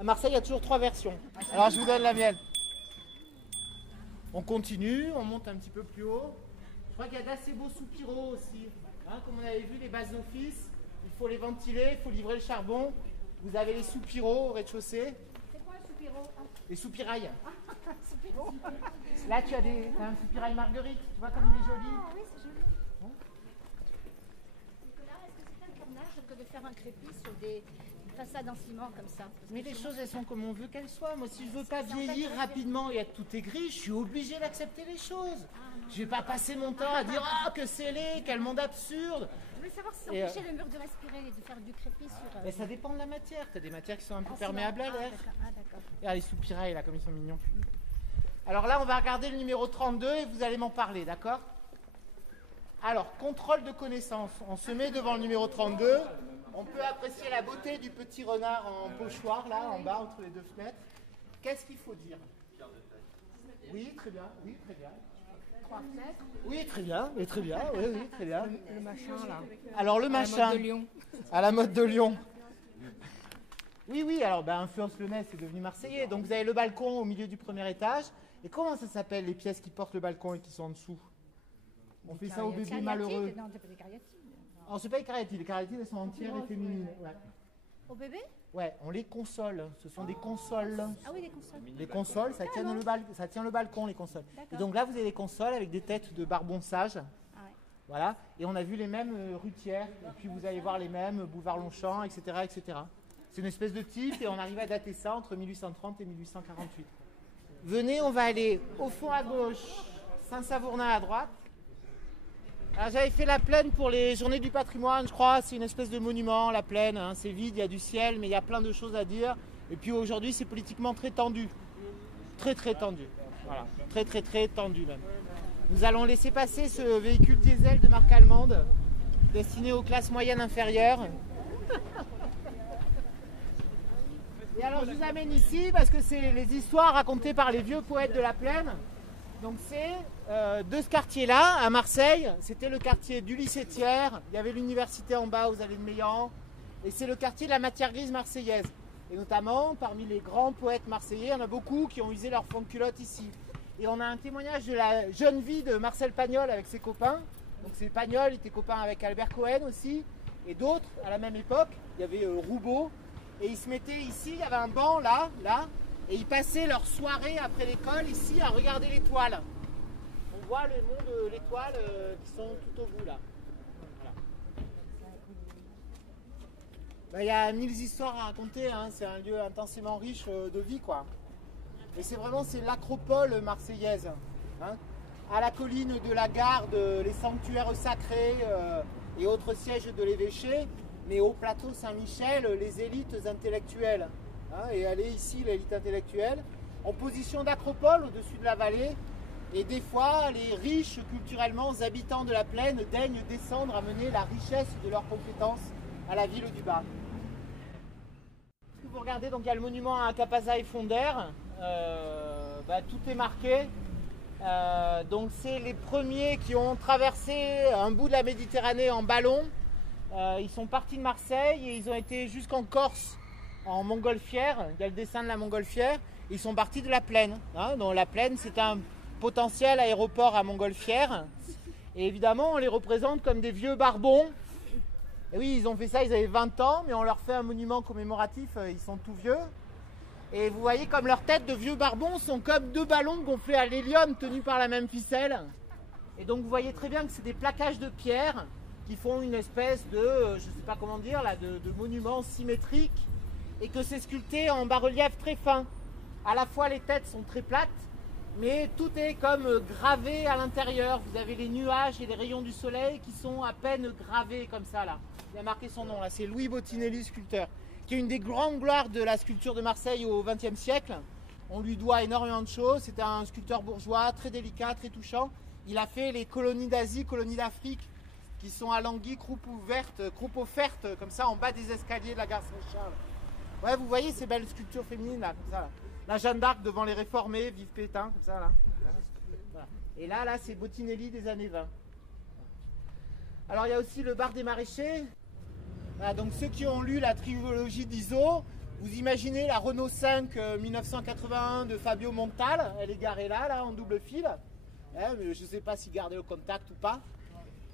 À Marseille, il y a toujours 3 versions. Alors, je vous donne la mienne. On continue, on monte un petit peu plus haut. Je crois qu'il y a d'assez beaux soupiraux aussi. Hein, comme on avait vu, les bases d'office, il faut les ventiler, il faut livrer le charbon. Vous avez les soupiraux au rez-de-chaussée. C'est quoi un soupiraux? Les soupirails. Soupiraux. Là, tu as un soupirail Marguerite. Tu vois comme il est joli. Ah oui, c'est joli. Bon. Nicolas, est-ce que c'est un carnage que de faire un crépi sur des façades en ciment comme ça? Mais les choses, elles sont comme on veut qu'elles soient. Moi, si je veux pas vieillir rapidement et être tout aigri, je suis obligé d'accepter les choses. Je vais pas passer mon temps à dire « Ah, que c'est laid, quel monde absurde !» Je voulais savoir si ça empêchait le mur de respirer et de faire du crépi sur... Mais ça dépend de la matière. Tu as des matières qui sont un peu perméables à l'air. Ah, d'accord. Regarde les soupirails, là, comme ils sont mignons. Alors là, on va regarder le numéro 32 et vous allez m'en parler, d'accord? Alors, contrôle de connaissance. On se met devant le numéro 32. On peut apprécier la beauté du petit renard en pochoir, là, en bas, entre les 2 fenêtres. Qu'est-ce qu'il faut dire? Oui, très bien. Oui, très bien. 3 fenêtres. Oui, très bien. Oui, très bien. Oui, oui, très bien. Le machin là. Alors, le machin. À la mode de Lyon. À la mode de Lyon. Oui, oui, alors Influence Lyonnais, c'est devenu marseillais. Donc vous avez le balcon au milieu du premier étage. Et comment ça s'appelle les pièces qui portent le balcon et qui sont en dessous? On fait ça au bébé malheureux. Non, c'est pas des cariatides. Oh, c'est pas les cariatides. Les cariatides, elles sont entières et féminines. Ouais. Au bébé? Ouais, on les console. Ce sont des consoles. Ah oui, des consoles. Les consoles, ça tient le balcon, les consoles. Et donc là, vous avez des consoles avec des têtes de barbons sages. Ah ouais. Voilà. Et on a vu les mêmes Rutières. Et puis vous allez voir les mêmes Boulevard Longchamp, etc., etc. C'est une espèce de type et on arrive à dater ça entre 1830 et 1848. Venez, on va aller au fond à gauche, Saint-Savornin à droite. Alors j'avais fait la Plaine pour les Journées du patrimoine, je crois. C'est une espèce de monument, la Plaine. Hein. C'est vide, il y a du ciel, mais il y a plein de choses à dire. Et puis aujourd'hui, c'est politiquement très tendu. Très, très tendu. Voilà. Très, très, très tendu même. Nous allons laisser passer ce véhicule diesel de marque allemande, destiné aux classes moyennes inférieures. Et alors je vous amène ici parce que c'est les histoires racontées par les vieux poètes de la Plaine. Donc c'est de ce quartier-là, à Marseille, c'était le quartier du lycée Thiers, il y avait l'université en bas aux allées de Meillan, et c'est le quartier de la matière grise marseillaise. Et notamment, parmi les grands poètes marseillais, il y en a beaucoup qui ont usé leur fond de culotte ici. Et on a un témoignage de la jeune vie de Marcel Pagnol avec ses copains. Donc c'est Pagnol, il était copain avec Albert Cohen aussi, et d'autres à la même époque. Il y avait Roubaud. Et ils se mettaient ici, il y avait un banc là, et ils passaient leur soirée après l'école ici à regarder l'étoile. On voit le monde de l'étoile qui sont tout au bout là. Voilà. Ben, il y a 1000 histoires à raconter, hein. C'est un lieu intensément riche de vie quoi. Et c'est l'acropole marseillaise. Hein. À la colline de la Garde, les sanctuaires sacrés et autres sièges de l'évêché. Mais au plateau Saint-Michel, les élites intellectuelles. Hein, et elle est ici, l'élite intellectuelle, en position d'acropole au-dessus de la vallée. Et des fois, les riches culturellement habitants de la plaine daignent descendre à mener la richesse de leurs compétences à la ville du Bas. Vous regardez, donc il y a le monument à Capaza et Fonder. Tout est marqué. Donc c'est les premiers qui ont traversé un bout de la Méditerranée en ballon. Ils sont partis de Marseille et ils ont été jusqu'en Corse, en montgolfière. Il y a le dessin de la montgolfière. Ils sont partis de la Plaine. Hein. Donc la Plaine, c'est un potentiel aéroport à montgolfière. Et évidemment, on les représente comme des vieux barbons. Et oui, ils ont fait ça, ils avaient 20 ans, mais on leur fait un monument commémoratif, ils sont tout vieux. Et vous voyez comme leurs têtes de vieux barbons sont comme 2 ballons gonflés à l'hélium tenus par la même ficelle. Et donc vous voyez très bien que c'est des plaquages de pierre qui font une espèce de, je ne sais pas comment dire, là, de monument symétrique, et que c'est sculpté en bas-relief très fin. À la fois les têtes sont très plates, mais tout est comme gravé à l'intérieur. Vous avez les nuages et les rayons du soleil qui sont à peine gravés comme ça là. Il a marqué son nom là, c'est Louis Bottinelli, sculpteur, qui est une des grandes gloires de la sculpture de Marseille au XXe siècle. On lui doit énormément de choses. C'était un sculpteur bourgeois, très délicat, très touchant. Il a fait les colonies d'Asie, colonies d'Afrique, qui sont à Languille, croupe offerte, comme ça, en bas des escaliers de la gare Saint-Charles. Ouais, vous voyez ces belles sculptures féminines, là, comme ça, là. La Jeanne d'Arc devant les réformés, vive Pétain, comme ça, là. Voilà. Et là, c'est Bottinelli des années 20. Alors, il y a aussi le bar des maraîchers. Voilà, donc, ceux qui ont lu la trilogie d'Iso Vous imaginez la Renault 5 1981 de Fabio Montal, elle est garée là en double fil. Mais je ne sais pas s'il gardait le contact ou pas.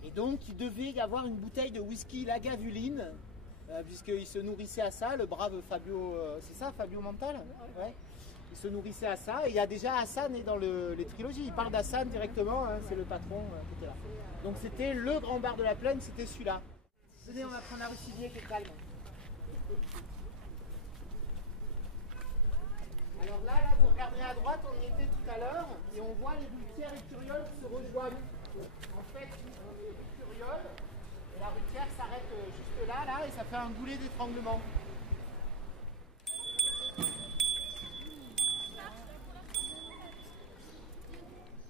Et donc il devait y avoir une bouteille de whisky Lagavulin, puisqu'il se nourrissait à ça, le brave Fabio, c'est ça Fabio Montal? Ouais. Il se nourrissait à ça, et il y a déjà Hassan dans les trilogies, il parle d'Hassan directement, hein, c'est le patron qui était là. Donc c'était le grand bar de la plaine, c'était celui-là. Venez, on va prendre un rucivier qui est calme. Alors là, vous regardez à droite, on y était tout à l'heure, et on voit les Rutières et Curioles qui se rejoignent. En fait, on est Curioles, et la Rutière s'arrête juste là, et ça fait un goulet d'étranglement.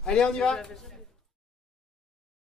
Allez, on y va.